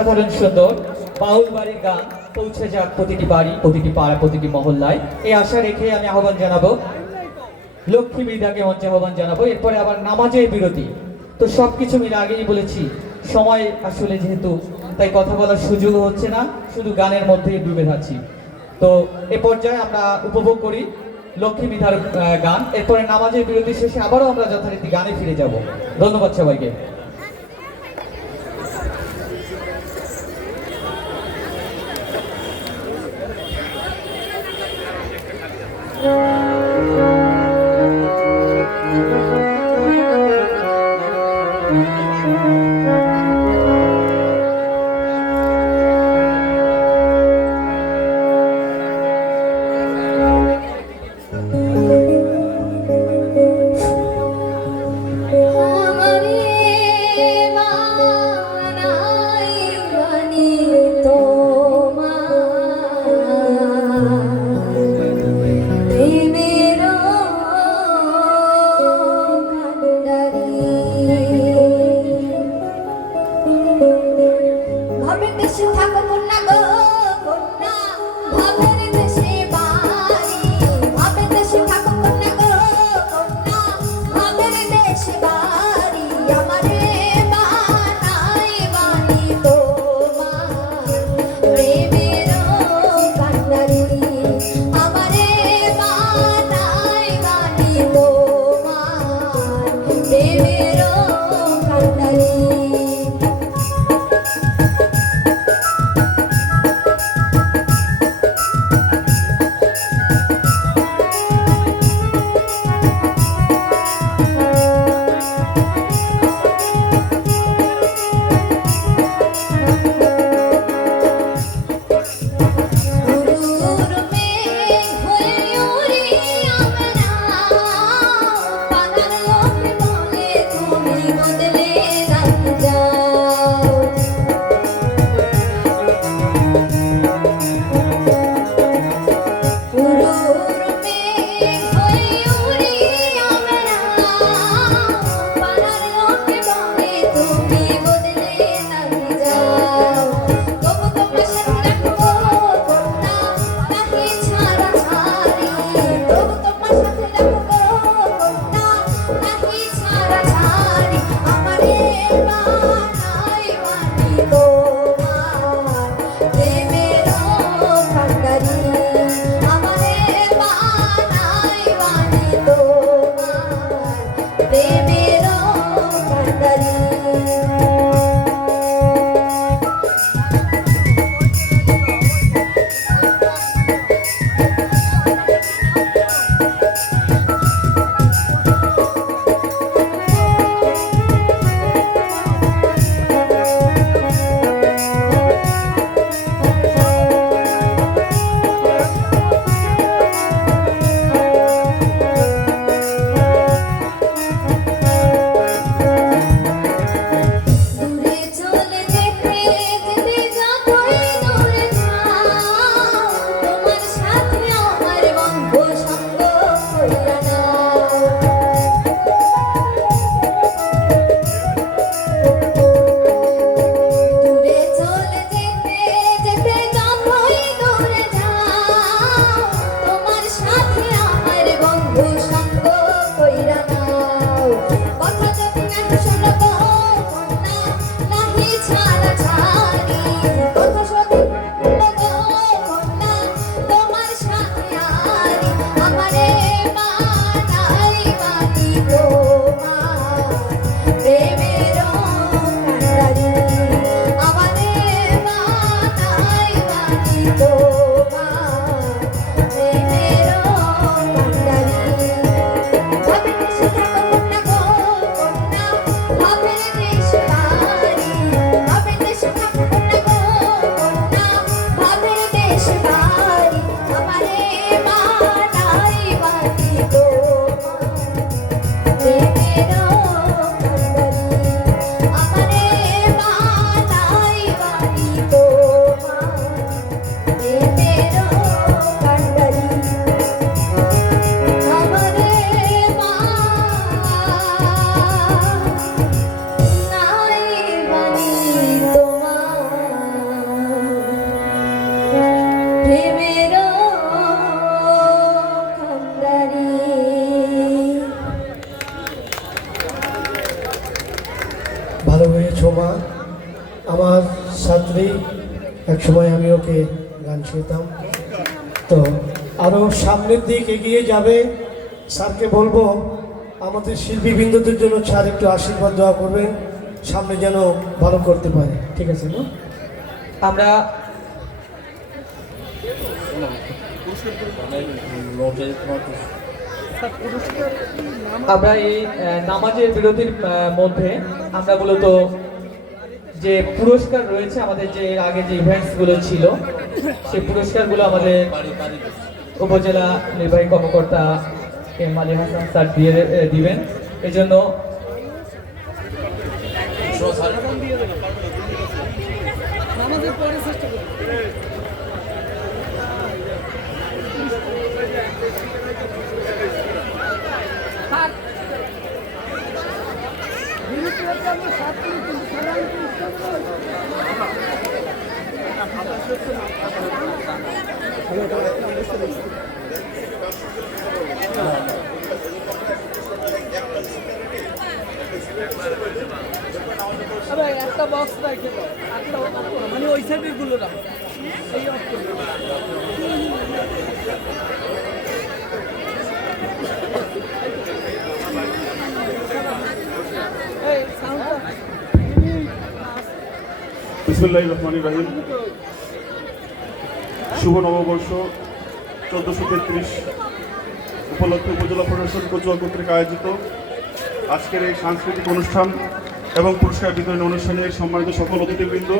অসাধারণ সুন্দর বাউল বাড়ির গান পৌঁছে যাক প্রতিটি বাড়ি, প্রতিটি পাড়া, প্রতিটি মহল্লায়, এই আশা রেখে আমি আহ্বান জানাবো লক্ষ্মী মৃধাকে মঞ্চে আহ্বান জানাবো। এরপরে আবার নামাজের বিরতি। তো সবকিছু মিলে আগেই বলেছি সময় আসলে যেহেতু তাই কথা বলার সুযোগ হচ্ছে না, শুধু গানের মধ্যেই ডুবে থাকছি। তো এ পর্যায়ে আমরা উপভোগ করি লক্ষ্মী মৃধার গান। এরপরে নামাজের বিরতি শেষে আবারও আমরা যথারীতি গানে ফিরে যাব। ধন্যবাদ সবাইকে। সাথেই একসময় আমি ওকে গান শিখতাম। তো আরও সামনের দিক এগিয়ে যাবে। স্যারকে বলবো আমাদের শিল্পীবৃন্দদের জন্য স্যার একটু আশীর্বাদ দোয়া করবেন, সামনে যেন ভালো করতে পারে। ঠিক আছে না? আমরা আমরা এই নামাজের বিরতির মধ্যে আমরা মূলত যে পুরস্কার রয়েছে আমাদের যে এর আগে যে ইভেন্টসগুলো ছিল সেই পুরস্কারগুলো আমাদের উপজেলা নির্বাহী কর্মকর্তা এম আলী হাসান স্যার দিবেন। এজন্য একটা বক্স রাখে দাও, মানে ওই সাইডের গুলো রাখো, এই বিসমিল্লাহির রহমানির রহিম। শুভ নববর্ষ 1433 উপলক্ষে উপজেলা প্রশাসন কচুয়া কর্তৃক আয়োজিত আজকের এই সাংস্কৃতিক অনুষ্ঠান এবং পুরস্কার বিতরণ অনুষ্ঠানে সম্মানিত সকল অতিথিবৃন্দ,